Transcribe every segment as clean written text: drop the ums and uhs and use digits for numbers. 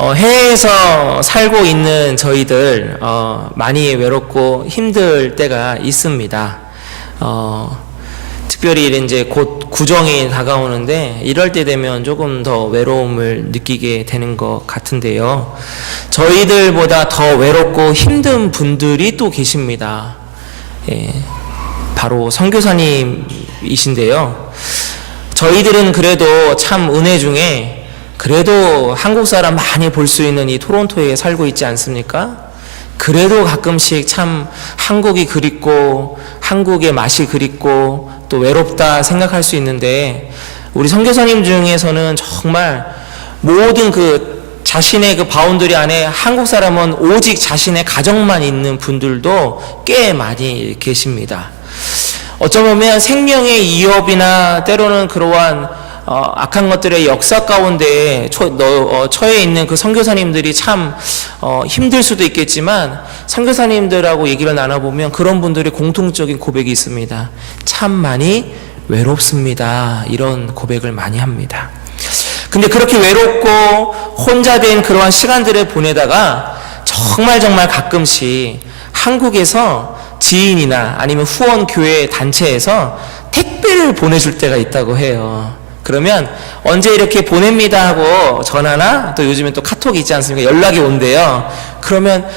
해외에서 살고 있는 저희들 많이 외롭고 힘들 때가 있습니다. 특별히 이제 곧 구정이 다가오는데 이럴 때 되면 조금 더 외로움을 느끼게 되는 것 같은데요. 저희들보다 더 외롭고 힘든 분들이 또 계십니다. 바로 선교사님이신데요. 저희들은 그래도 참 은혜 중에 그래도 한국 사람 많이 볼 수 있는 이 토론토에 살고 있지 않습니까? 그래도 가끔씩 참 한국이 그립고 한국의 맛이 그립고 또 외롭다 생각할 수 있는데, 우리 선교사님 중에서는 정말 모든 그 자신의 그 바운더리 안에 한국 사람은 오직 자신의 가정만 있는 분들도 꽤 많이 계십니다. 어쩌면 생명의 이업이나 때로는 그러한 악한 것들의 역사 가운데 처해 있는 그 선교사님들이 참 힘들 수도 있겠지만, 선교사님들하고 얘기를 나눠보면 그런 분들의 공통적인 고백이 있습니다. 참 많이 외롭습니다. 이런 고백을 많이 합니다. 근데 그렇게 외롭고 혼자 된 그러한 시간들을 보내다가 정말 가끔씩 한국에서 지인이나 아니면 후원 교회 단체에서 택배를 보내줄 때가 있다고 해요. 그러면 언제 이렇게 보냅니다 하고 전화나 또 요즘엔 또 카톡이 있지 않습니까? 연락이 온대요. 그러면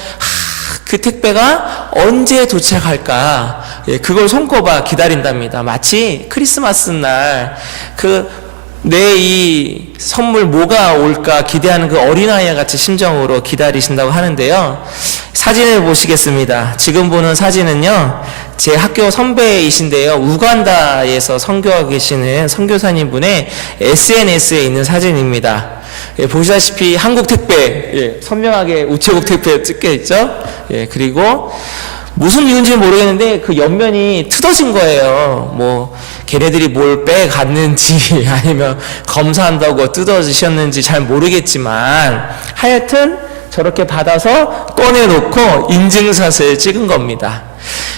그 택배가 언제 도착할까? 그걸 손꼽아 기다린답니다. 마치 크리스마스 날 내 이 선물 뭐가 올까 기대하는 그 어린아이와 같이 심정으로 기다리신다고 하는데요. 사진을 보시겠습니다. 지금 보는 사진은요, 제 학교 선배이신데요, 우간다에서 선교하고 계시는 선교사님 분의 SNS에 있는 사진입니다. 보시다시피 한국 택배, 선명하게 우체국 택배 찍혀 있죠. 그리고 무슨 이유인지 모르겠는데 그 옆면이 뜯어진 거예요. 걔네들이 뭘 빼갔는지 아니면 검사한다고 뜯어지셨는지 잘 모르겠지만 하여튼 저렇게 받아서 꺼내놓고 인증샷을 찍은 겁니다.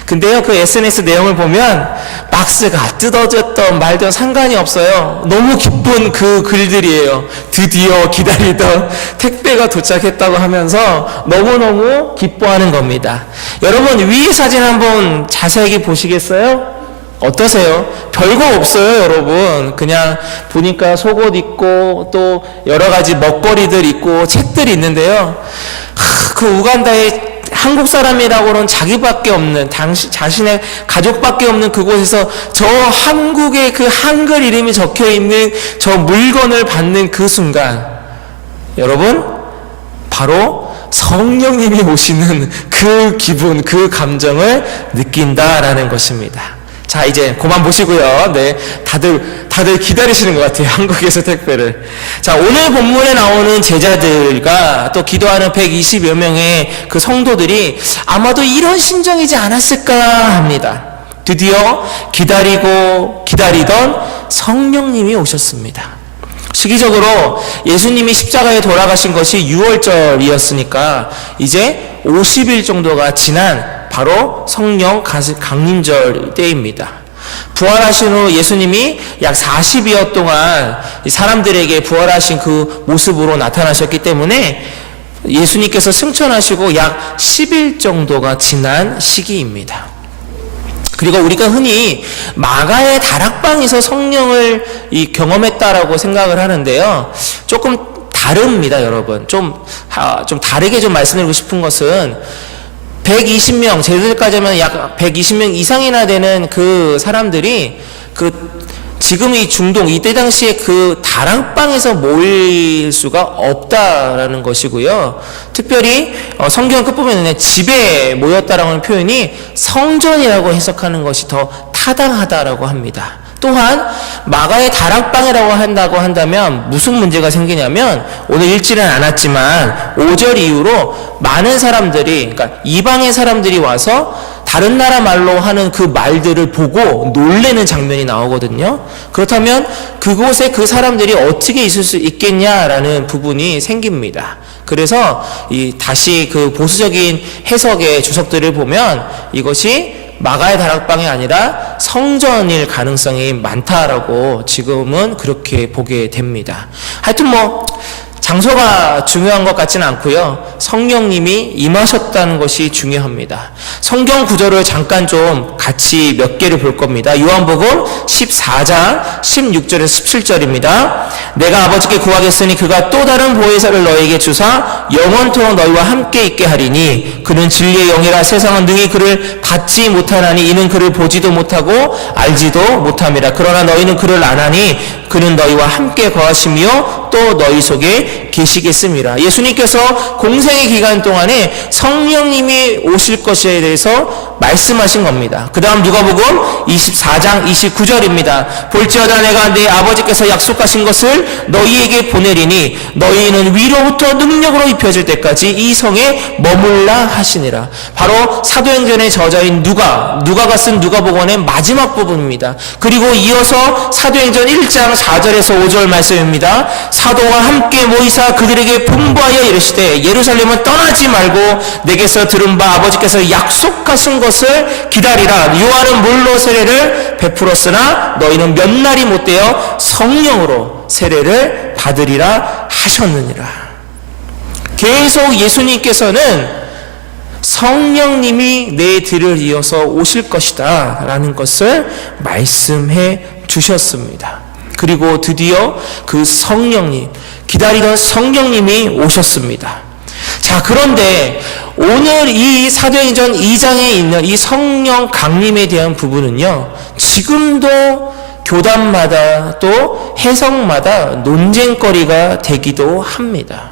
근데요, 그 SNS 내용을 보면 박스가 뜯어졌던 말든 상관이 없어요. 너무 기쁜 그 글들이에요. 드디어 기다리던 택배가 도착했다고 하면서 너무너무 기뻐하는 겁니다. 여러분, 위 사진 한번 자세히 보시겠어요? 어떠세요? 별거 없어요, 여러분. 그냥 보니까 속옷 있고 또 여러 가지 먹거리들 있고 책들이 있는데요. 그 우간다의 한국 사람이라고는 자기밖에 없는, 자신의 가족밖에 없는 그곳에서 저 한국의 그 한글 이름이 적혀 있는 저 물건을 받는 그 순간, 여러분, 바로 성령님이 오시는 그 기분, 그 감정을 느낀다라는 것입니다. 자, 이제 그만 보시고요. 네, 다들 기다리시는 것 같아요. 한국에서 택배를. 자, 오늘 본문에 나오는 제자들과 또 기도하는 120여 명의 그 성도들이 아마도 이런 심정이지 않았을까 합니다. 드디어 기다리던 성령님이 오셨습니다. 시기적으로 예수님이 십자가에 돌아가신 것이 6월절이었으니까 이제 50일 정도가 지난 바로 성령 강림절 때입니다. 부활하신 후 예수님이 약 40여 동안 사람들에게 부활하신 그 모습으로 나타나셨기 때문에 예수님께서 승천하시고 약 10일 정도가 지난 시기입니다. 그리고 우리가 흔히 마가의 다락방에서 성령을 경험했다라고 생각을 하는데요, 조금 다릅니다, 여러분. 좀 다르게 좀 말씀드리고 싶은 것은 120명, 제자들까지 하면 약 120명 이상이나 되는 그 사람들이 지금 이 중동, 이때 당시에 그 다락방에서 모일 수가 없다라는 것이고요. 특별히 성경 끝부분에 집에 모였다라고 하는 표현이 성전이라고 해석하는 것이 더 타당하다라고 합니다. 또한 마가의 다락방이라고 한다면 무슨 문제가 생기냐면, 오늘 읽지는 않았지만 5절 이후로 많은 사람들이, 그러니까 이방의 사람들이 와서 다른 나라 말로 하는 그 말들을 보고 놀래는 장면이 나오거든요. 그렇다면 그곳에 그 사람들이 어떻게 있을 수 있겠냐라는 부분이 생깁니다. 그래서 다시 그 보수적인 해석의 주석들을 보면 이것이 마가의 다락방이 아니라 성전일 가능성이 많다라고 지금은 그렇게 보게 됩니다. 하여튼 장소가 중요한 것 같지는 않고요. 성령님이 임하셨다는 것이 중요합니다. 성경 구절을 잠깐 좀 같이 몇 개를 볼 겁니다. 요한복음 14장 16절에서 17절입니다. 내가 아버지께 구하겠으니 그가 또 다른 보혜사를 너에게 주사 영원토록 너희와 함께 있게 하리니 그는 진리의 영이라 세상은 능히 그를 받지 못하나니 이는 그를 보지도 못하고 알지도 못함이라. 그러나 너희는 그를 아나니 그는 너희와 함께 거하시며 또 너희 속에 계시겠습니다. 예수님께서 공생의 기간 동안에 성령님이 오실 것에 대해서 말씀하신 겁니다. 그 다음 누가복음 24장 29절입니다. 볼지어다 내가 내 아버지께서 약속하신 것을 너희에게 보내리니 너희는 위로부터 능력으로 입혀질 때까지 이 성에 머물라 하시니라. 바로 사도행전의 저자인 누가가 쓴 누가복음의 마지막 부분입니다. 그리고 이어서 사도행전 1장 4절에서 5절 말씀입니다. 사도와 함께 모이사 그들에게 분부하여 이르시되 예루살렘은 떠나지 말고 내게서 들은 바 아버지께서 약속하신 것을 기다리라. 요한은 물로 세례를 베풀었으나 너희는 몇 날이 못되어 성령으로 세례를 받으리라 하셨느니라. 계속 예수님께서는 성령님이 내 뒤를 이어서 오실 것이다 라는 것을 말씀해 주셨습니다. 그리고 드디어 그 성령님, 기다리던 성령님이 오셨습니다. 자, 그런데 오늘 이 사도행전 2장에 있는 이 성령 강림에 대한 부분은요, 지금도 교단마다 또 해석마다 논쟁거리가 되기도 합니다.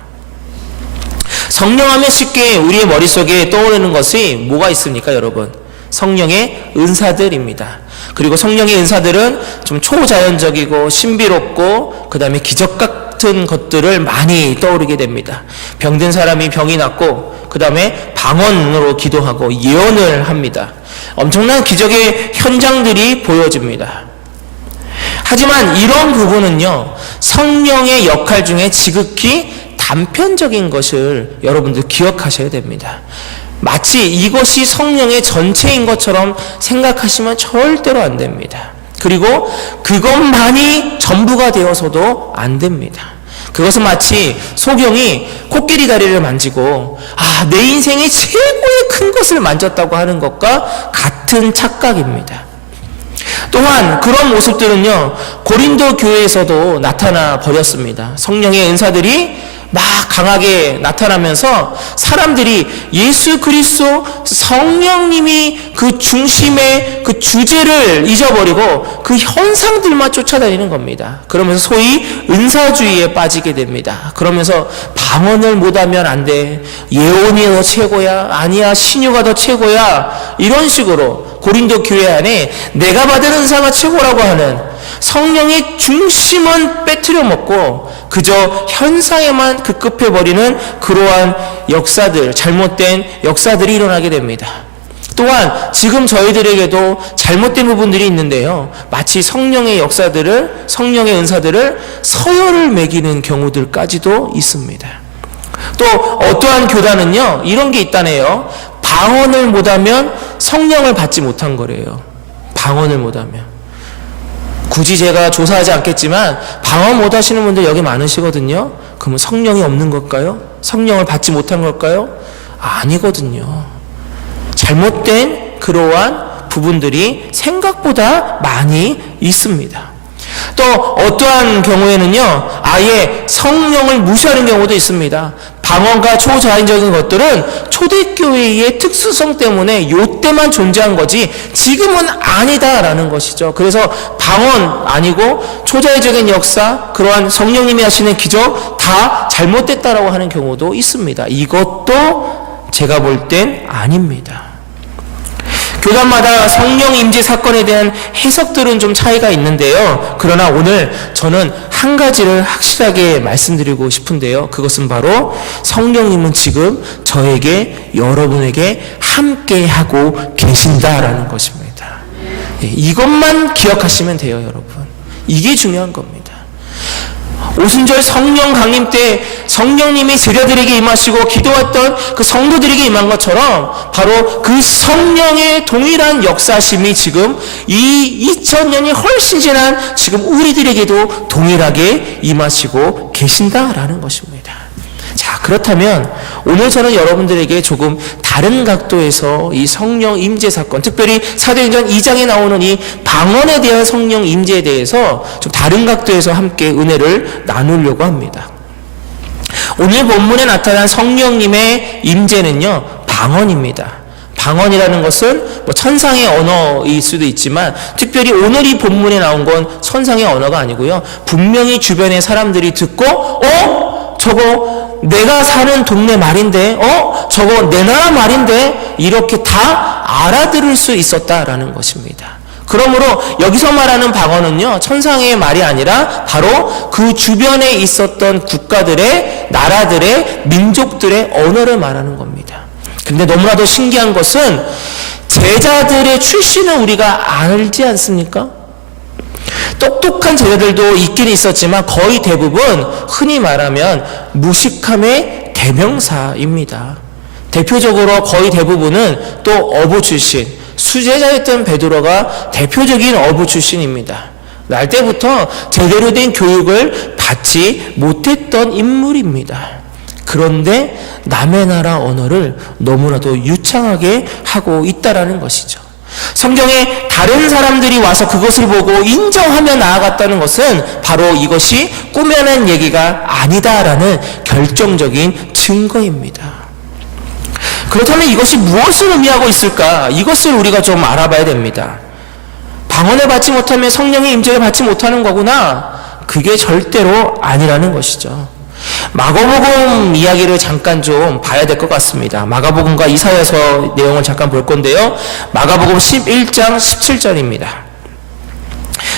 성령하면 쉽게 우리의 머릿속에 떠오르는 것이 뭐가 있습니까, 여러분? 성령의 은사들입니다. 그리고 성령의 은사들은 좀 초자연적이고 신비롭고 그 다음에 기적 같은 것들을 많이 떠오르게 됩니다. 병든 사람이 병이 낫고 그 다음에 방언으로 기도하고 예언을 합니다. 엄청난 기적의 현장들이 보여집니다. 하지만 이런 부분은요, 성령의 역할 중에 지극히 단편적인 것을 여러분들 기억하셔야 됩니다. 마치 이것이 성령의 전체인 것처럼 생각하시면 절대로 안 됩니다. 그리고 그것만이 전부가 되어서도 안 됩니다. 그것은 마치 소경이 코끼리 다리를 만지고 내 인생의 최고의 큰 것을 만졌다고 하는 것과 같은 착각입니다. 또한 그런 모습들은요, 고린도 교회에서도 나타나 버렸습니다. 성령의 은사들이 막 강하게 나타나면서 사람들이 예수 그리스도 성령님이 그 중심의 그 주제를 잊어버리고 그 현상들만 쫓아다니는 겁니다. 그러면서 소위 은사주의에 빠지게 됩니다. 그러면서 방언을 못하면 안 돼, 예언이 더 최고야, 아니야 신유가 더 최고야, 이런 식으로 고린도 교회 안에 내가 받은 은사가 최고라고 하는 성령의 중심은 빼트려 먹고 그저 현상에만 급급해버리는 그러한 역사들, 잘못된 역사들이 일어나게 됩니다. 또한 지금 저희들에게도 잘못된 부분들이 있는데요, 마치 성령의 역사들을, 성령의 은사들을 서열을 매기는 경우들까지도 있습니다. 또 어떠한 교단은요, 이런 게 있다네요. 방언을 못하면 성령을 받지 못한 거래요. 방언을 못하면. 굳이 제가 조사하지 않겠지만 방언 못하시는 분들 여기 많으시거든요. 그러면 성령이 없는 걸까요? 성령을 받지 못한 걸까요? 아니거든요. 잘못된 그러한 부분들이 생각보다 많이 있습니다. 또 어떠한 경우에는요, 아예 성령을 무시하는 경우도 있습니다. 방언과 초자연적인 것들은 초대교회의 특수성 때문에 요때만 존재한 거지 지금은 아니다라는 것이죠. 그래서 방언 아니고 초자연적인 역사, 그러한 성령님이 하시는 기적 다 잘못됐다라고 하는 경우도 있습니다. 이것도 제가 볼 땐 아닙니다. 교단마다 성령 임재 사건에 대한 해석들은 좀 차이가 있는데요. 그러나 오늘 저는 한 가지를 확실하게 말씀드리고 싶은데요. 그것은 바로 성령님은 지금 저에게, 여러분에게 함께하고 계신다라는 것입니다. 이것만 기억하시면 돼요, 여러분. 이게 중요한 겁니다. 오순절 성령 강림 때 성령님이 제자들에게 임하시고 기도했던 그 성도들에게 임한 것처럼 바로 그 성령의 동일한 역사심이 지금 이 2000년이 훨씬 지난 지금 우리들에게도 동일하게 임하시고 계신다라는 것입니다. 자, 그렇다면 오늘 저는 여러분들에게 조금 다른 각도에서 이 성령 임재 사건, 특별히 사도행전 2장에 나오는 이 방언에 대한 성령 임재에 대해서 좀 다른 각도에서 함께 은혜를 나누려고 합니다. 오늘 본문에 나타난 성령님의 임재는요, 방언입니다. 방언이라는 것은 뭐 천상의 언어일 수도 있지만 특별히 오늘 이 본문에 나온 건 천상의 언어가 아니고요, 분명히 주변의 사람들이 듣고 저거 내가 사는 동네 말인데, 저거 내 나라 말인데, 이렇게 다 알아들을 수 있었다라는 것입니다. 그러므로 여기서 말하는 방언은요, 천상의 말이 아니라 바로 그 주변에 있었던 국가들의, 나라들의, 민족들의 언어를 말하는 겁니다. 근데 너무나도 신기한 것은 제자들의 출신을 우리가 알지 않습니까? 똑똑한 제자들도 있긴 있었지만 거의 대부분 흔히 말하면 무식함의 대명사입니다. 대표적으로 거의 대부분은 또 어부 출신, 수제자였던 베드로가 대표적인 어부 출신입니다. 날 때부터 제대로 된 교육을 받지 못했던 인물입니다. 그런데 남의 나라 언어를 너무나도 유창하게 하고 있다라는 것이죠. 성경에 다른 사람들이 와서 그것을 보고 인정하며 나아갔다는 것은 바로 이것이 꾸며낸 얘기가 아니다라는 결정적인 증거입니다. 그렇다면 이것이 무엇을 의미하고 있을까? 이것을 우리가 좀 알아봐야 됩니다. 방언을 받지 못하면 성령의 임재를 받지 못하는 거구나. 그게 절대로 아니라는 것이죠. 마가복음 이야기를 잠깐 좀 봐야 될 것 같습니다. 마가복음과 이사야서 내용을 잠깐 볼 건데요. 마가복음 11장 17절입니다.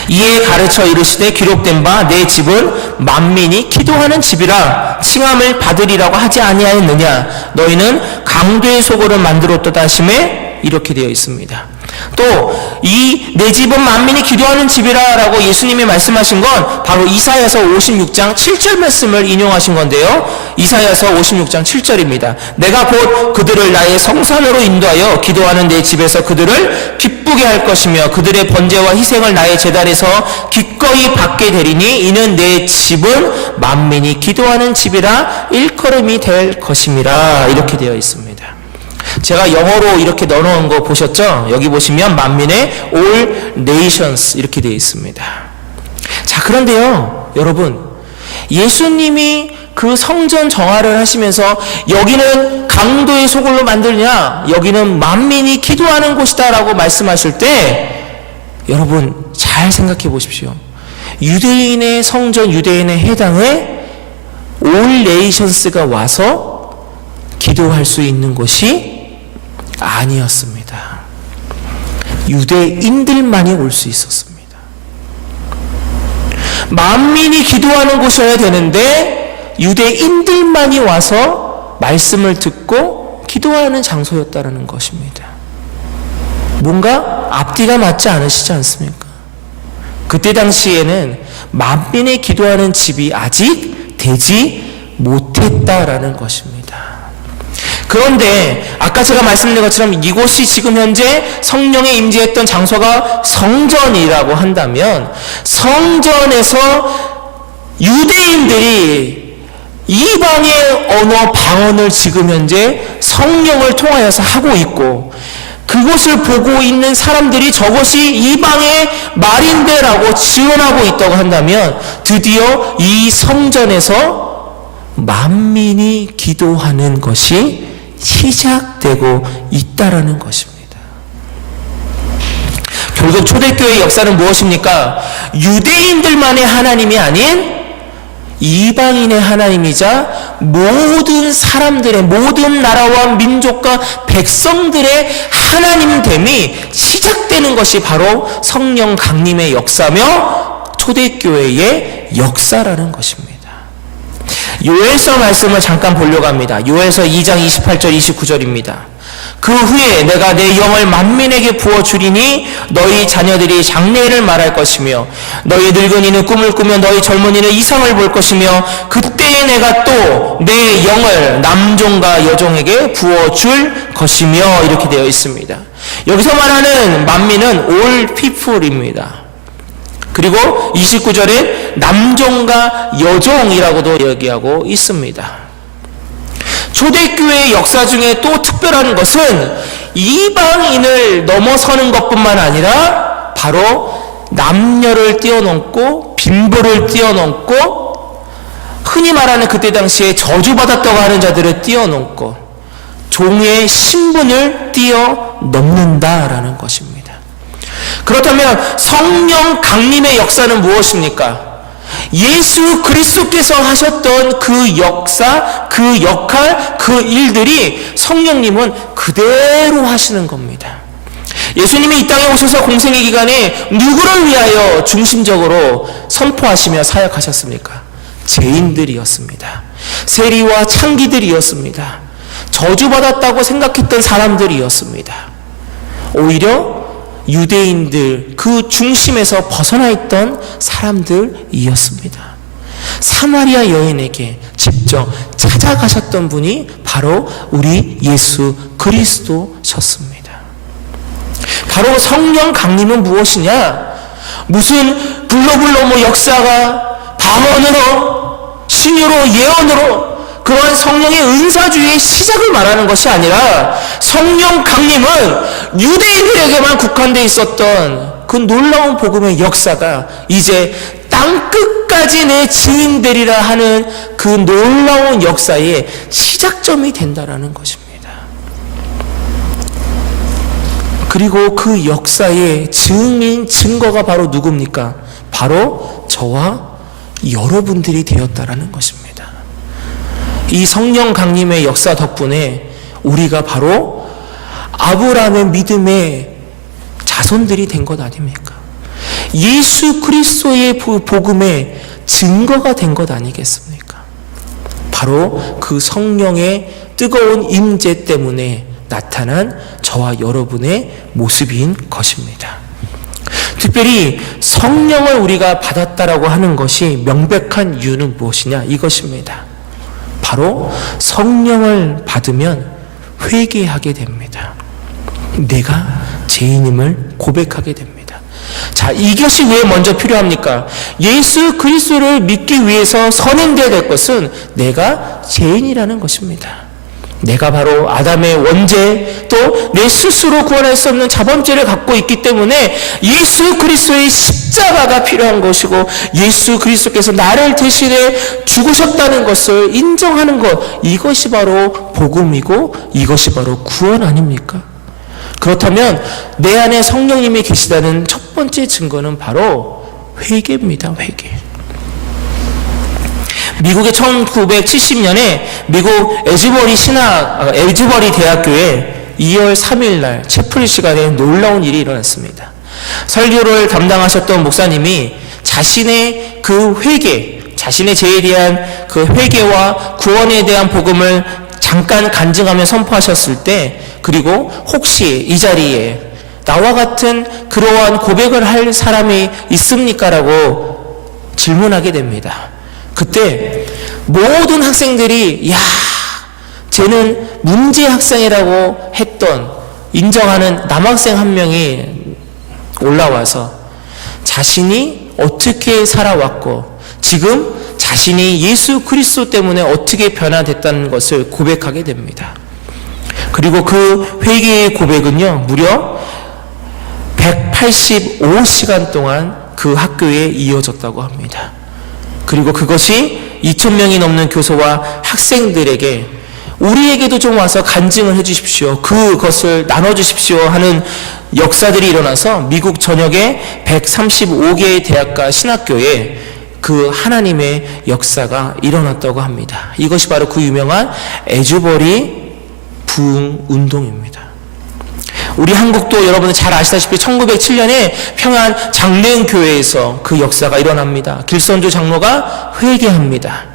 이에 가르쳐 이르시되 기록된 바 내 집은 만민이 기도하는 집이라 칭함을 받으리라고 하지 아니하였느냐. 너희는 강도의 소굴을 만들었도다 하심에 이렇게 되어 있습니다. 또 이 내 집은 만민이 기도하는 집이라 라고 예수님이 말씀하신 건 바로 이사야서 56장 7절 말씀을 인용하신 건데요. 이사야서 56장 7절입니다. 내가 곧 그들을 나의 성산으로 인도하여 기도하는 내 집에서 그들을 기쁘게 할 것이며 그들의 번제와 희생을 나의 제단에서 기꺼이 받게 되리니 이는 내 집은 만민이 기도하는 집이라 일컬음이 될 것임이라. 이렇게 되어 있습니다. 제가 영어로 이렇게 넣어놓은 거 보셨죠? 여기 보시면 만민의 all nations 이렇게 되어 있습니다. 자, 그런데요, 여러분, 예수님이 그 성전 정화를 하시면서 여기는 강도의 소굴로 만들냐, 여기는 만민이 기도하는 곳이다 라고 말씀하실 때 여러분 잘 생각해 보십시오. 유대인의 성전, 유대인의 회당에 all nations가 와서 기도할 수 있는 곳이 아니었습니다. 유대인들만이 올 수 있었습니다. 만민이 기도하는 곳이어야 되는데 유대인들만이 와서 말씀을 듣고 기도하는 장소였다는 것입니다. 뭔가 앞뒤가 맞지 않으시지 않습니까? 그때 당시에는 만민이 기도하는 집이 아직 되지 못했다라는 것입니다. 그런데 아까 제가 말씀드린 것처럼 이곳이 지금 현재 성령에 임재했던 장소가 성전이라고 한다면 성전에서 유대인들이 이방의 언어 방언을 지금 현재 성령을 통하여서 하고 있고 그것을 보고 있는 사람들이 저것이 이방의 말인데라고 지원하고 있다고 한다면 드디어 이 성전에서 만민이 기도하는 것이 시작되고 있다라는 것입니다. 결국 초대교회의 역사는 무엇입니까? 유대인들만의 하나님이 아닌 이방인의 하나님이자 모든 사람들의, 모든 나라와 민족과 백성들의 하나님됨이 시작되는 것이 바로 성령 강림의 역사며 초대교회의 역사라는 것입니다. 요엘서 말씀을 잠깐 보려고 합니다. 요엘서 2장 28절 29절입니다. 그 후에 내가 내 영을 만민에게 부어주리니 너희 자녀들이 장래일을 말할 것이며 너희 늙은이는 꿈을 꾸며 너희 젊은이는 이상을 볼 것이며 그때에 내가 또 내 영을 남종과 여종에게 부어줄 것이며 이렇게 되어 있습니다. 여기서 말하는 만민은 all people입니다. 그리고 29절에 남종과 여종이라고도 얘기하고 있습니다. 초대교회의 역사 중에 또 특별한 것은 이방인을 넘어서는 것뿐만 아니라 바로 남녀를 뛰어넘고 빈부를 뛰어넘고 흔히 말하는 그때 당시에 저주받았다고 하는 자들을 뛰어넘고 종의 신분을 뛰어넘는다라는 것입니다. 그렇다면 성령 강림의 역사는 무엇입니까? 예수 그리스도께서 하셨던 그 역사, 그 역할, 그 일들이 성령님은 그대로 하시는 겁니다. 예수님이 이 땅에 오셔서 공생의 기간에 누구를 위하여 중심적으로 선포하시며 사역하셨습니까? 죄인들이었습니다. 세리와 창기들이었습니다. 저주받았다고 생각했던 사람들이었습니다. 오히려 유대인들 그 중심에서 벗어나 있던 사람들이었습니다. 사마리아 여인에게 직접 찾아가셨던 분이 바로 우리 예수 그리스도셨습니다. 바로 성령 강림은 무엇이냐? 무슨 불로불로 역사가 방언으로 신유로 예언으로 그런 성령의 은사주의의 시작을 말하는 것이 아니라 성령 강림은 유대인들에게만 국한되어 있었던 그 놀라운 복음의 역사가 이제 땅끝까지 내 증인되리라 하는 그 놀라운 역사의 시작점이 된다라는 것입니다. 그리고 그 역사의 증인, 증거가 바로 누굽니까? 바로 저와 여러분들이 되었다라는 것입니다. 이 성령 강림의 역사 덕분에 우리가 바로 아브라함의 믿음의 자손들이 된 것 아닙니까? 예수 그리스도의 복음의 증거가 된 것 아니겠습니까? 바로 그 성령의 뜨거운 임재 때문에 나타난 저와 여러분의 모습인 것입니다. 특별히 성령을 우리가 받았다라고 하는 것이 명백한 이유는 무엇이냐? 이것입니다. 바로 성령을 받으면 회개하게 됩니다. 내가 죄인임을 고백하게 됩니다. 자, 이것이 왜 먼저 필요합니까? 예수 그리스도를 믿기 위해서 선행되어야 될 것은 내가 죄인이라는 것입니다. 내가 바로 아담의 원죄 또 내 스스로 구원할 수 없는 자범죄를 갖고 있기 때문에 예수 그리스도의 십자가가 필요한 것이고 예수 그리스도께서 나를 대신해 죽으셨다는 것을 인정하는 것, 이것이 바로 복음이고 이것이 바로 구원 아닙니까? 그렇다면 내 안에 성령님이 계시다는 첫 번째 증거는 바로 회개입니다. 회개. 미국의 1970년에 미국 에즈버리 대학교에 2월 3일 날 채플 시간에 놀라운 일이 일어났습니다. 설교를 담당하셨던 목사님이 자신의 그 회개, 자신의 죄에 대한 그 회개와 구원에 대한 복음을 잠깐 간증하며 선포하셨을 때, 그리고 혹시 이 자리에 나와 같은 그러한 고백을 할 사람이 있습니까? 라고 질문하게 됩니다. 그때 모든 학생들이 야, 쟤는 문제 학생이라고 했던 인정하는 남학생 한 명이 올라와서 자신이 어떻게 살아왔고 지금 자신이 예수 그리스도 때문에 어떻게 변화됐다는 것을 고백하게 됩니다. 그리고 그 회개의 고백은요, 무려 185시간 동안 그 학교에 이어졌다고 합니다. 그리고 그것이 2,000명이 넘는 교사와 학생들에게 우리에게도 좀 와서 간증을 해주십시오, 그것을 나눠주십시오 하는 역사들이 일어나서 미국 전역의 135개의 대학과 신학교에 그 하나님의 역사가 일어났다고 합니다. 이것이 바로 그 유명한 에즈버리 부흥 운동입니다. 우리 한국도 여러분들 잘 아시다시피 1907년에 평안 장례교회에서 그 역사가 일어납니다. 길선조 장로가 회개합니다.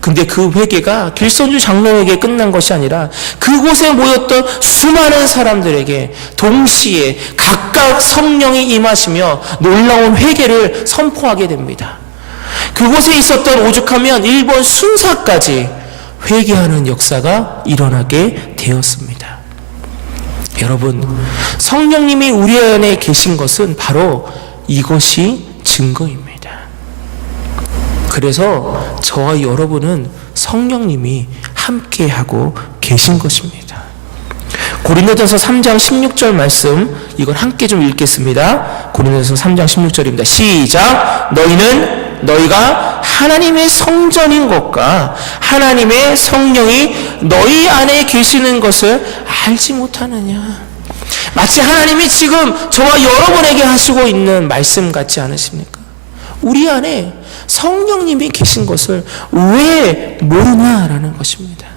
근데 그 회개가 길선주 장로에게 끝난 것이 아니라 그곳에 모였던 수많은 사람들에게 동시에 각각 성령이 임하시며 놀라운 회개를 선포하게 됩니다. 그곳에 있었던 오죽하면 일본 순사까지 회개하는 역사가 일어나게 되었습니다. 여러분, 성령님이 우리 안에 계신 것은 바로 이것이 증거입니다. 그래서 저와 여러분은 성령님이 함께하고 계신 것입니다. 고린도전서 3장 16절 말씀, 이걸 함께 좀 읽겠습니다. 고린도전서 3장 16절입니다. 시작. 너희가 하나님의 성전인 것과 하나님의 성령이 너희 안에 계시는 것을 알지 못하느냐. 마치 하나님이 지금 저와 여러분에게 하시고 있는 말씀 같지 않으십니까? 우리 안에 성령님이 계신 것을 왜 모르냐라는 것입니다.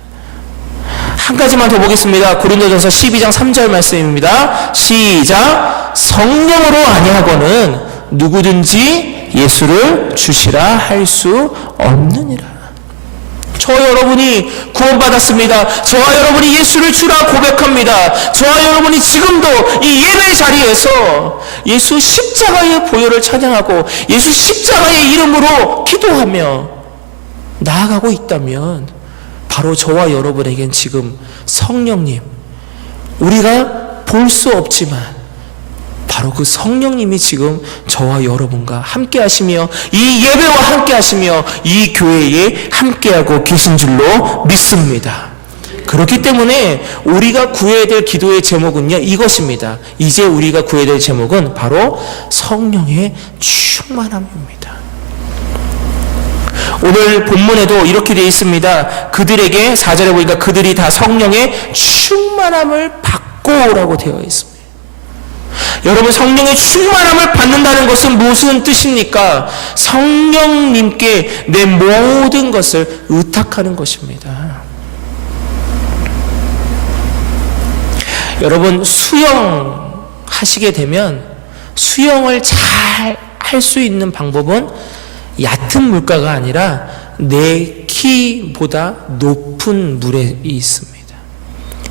한 가지만 더 보겠습니다. 고린도전서 12장 3절 말씀입니다. 시작. 성령으로 아니하고는 누구든지 예수를 주시라 할 수 없느니라. 저와 여러분이 구원받았습니다. 저와 여러분이 예수를 주라 고백합니다. 저와 여러분이 지금도 이 예배 자리에서 예수 십자가의 보혈을 찬양하고 예수 십자가의 이름으로 기도하며 나아가고 있다면 바로 저와 여러분에겐 지금 성령님, 우리가 볼 수 없지만 바로 그 성령님이 지금 저와 여러분과 함께 하시며 이 예배와 함께 하시며 이 교회에 함께하고 계신 줄로 믿습니다. 그렇기 때문에 우리가 구해야 될 기도의 제목은요, 이것입니다. 이제 우리가 구해야 될 제목은 바로 성령의 충만함입니다. 오늘 본문에도 이렇게 되어 있습니다. 그들에게 4절에 보니까 그들이 다 성령의 충만함을 받고라고 되어 있습니다. 여러분, 성령의 충만함을 받는다는 것은 무슨 뜻입니까? 성령님께 내 모든 것을 의탁하는 것입니다. 여러분, 수영 하시게 되면 수영을 잘 할 수 있는 방법은 얕은 물가가 아니라 내 키보다 높은 물에 있습니다.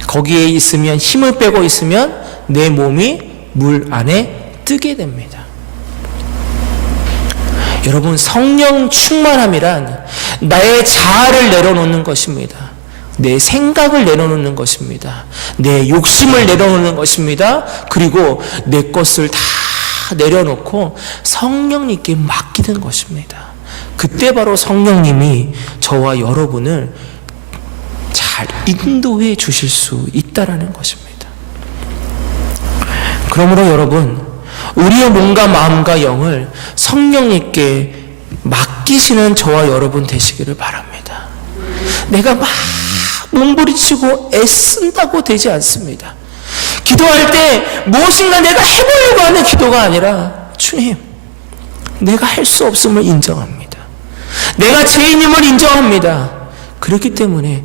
거기에 있으면, 힘을 빼고 있으면 내 몸이 물 안에 뜨게 됩니다. 여러분, 성령 충만함이란 나의 자아를 내려놓는 것입니다. 내 생각을 내려놓는 것입니다. 내 욕심을 내려놓는 것입니다. 그리고 내 것을 다 내려놓고 성령님께 맡기는 것입니다. 그때 바로 성령님이 저와 여러분을 잘 인도해 주실 수 있다라는 것입니다. 그러므로 여러분, 우리의 몸과 마음과 영을 성령님께 맡기시는 저와 여러분 되시기를 바랍니다. 내가 막 몸부리치고 애쓴다고 되지 않습니다. 기도할 때 무엇인가 내가 해보려고 하는 기도가 아니라, 주님, 내가 할 수 없음을 인정합니다. 내가 죄인임을 인정합니다. 그렇기 때문에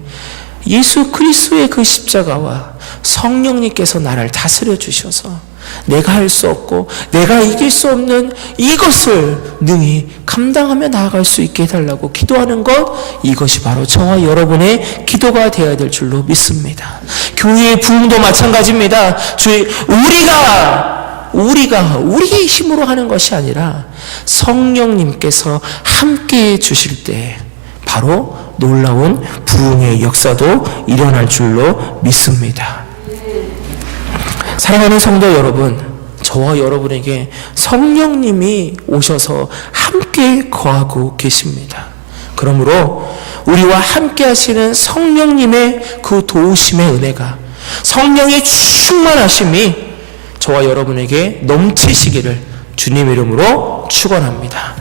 예수 그리스도의 그 십자가와 성령님께서 나를 다스려 주셔서 내가 할 수 없고 내가 이길 수 없는 이것을 능히 감당하며 나아갈 수 있게 해달라고 기도하는 것, 이것이 바로 저와 여러분의 기도가 되어야 될 줄로 믿습니다. 교회의 부흥도 마찬가지입니다. 우리가 우리의 힘으로 하는 것이 아니라 성령님께서 함께해 주실 때 바로 놀라운 부흥의 역사도 일어날 줄로 믿습니다. 사랑하는 성도 여러분, 저와 여러분에게 성령님이 오셔서 함께 거하고 계십니다. 그러므로 우리와 함께 하시는 성령님의 그 도우심의 은혜가, 성령의 충만하심이 저와 여러분에게 넘치시기를 주님 이름으로 축원합니다.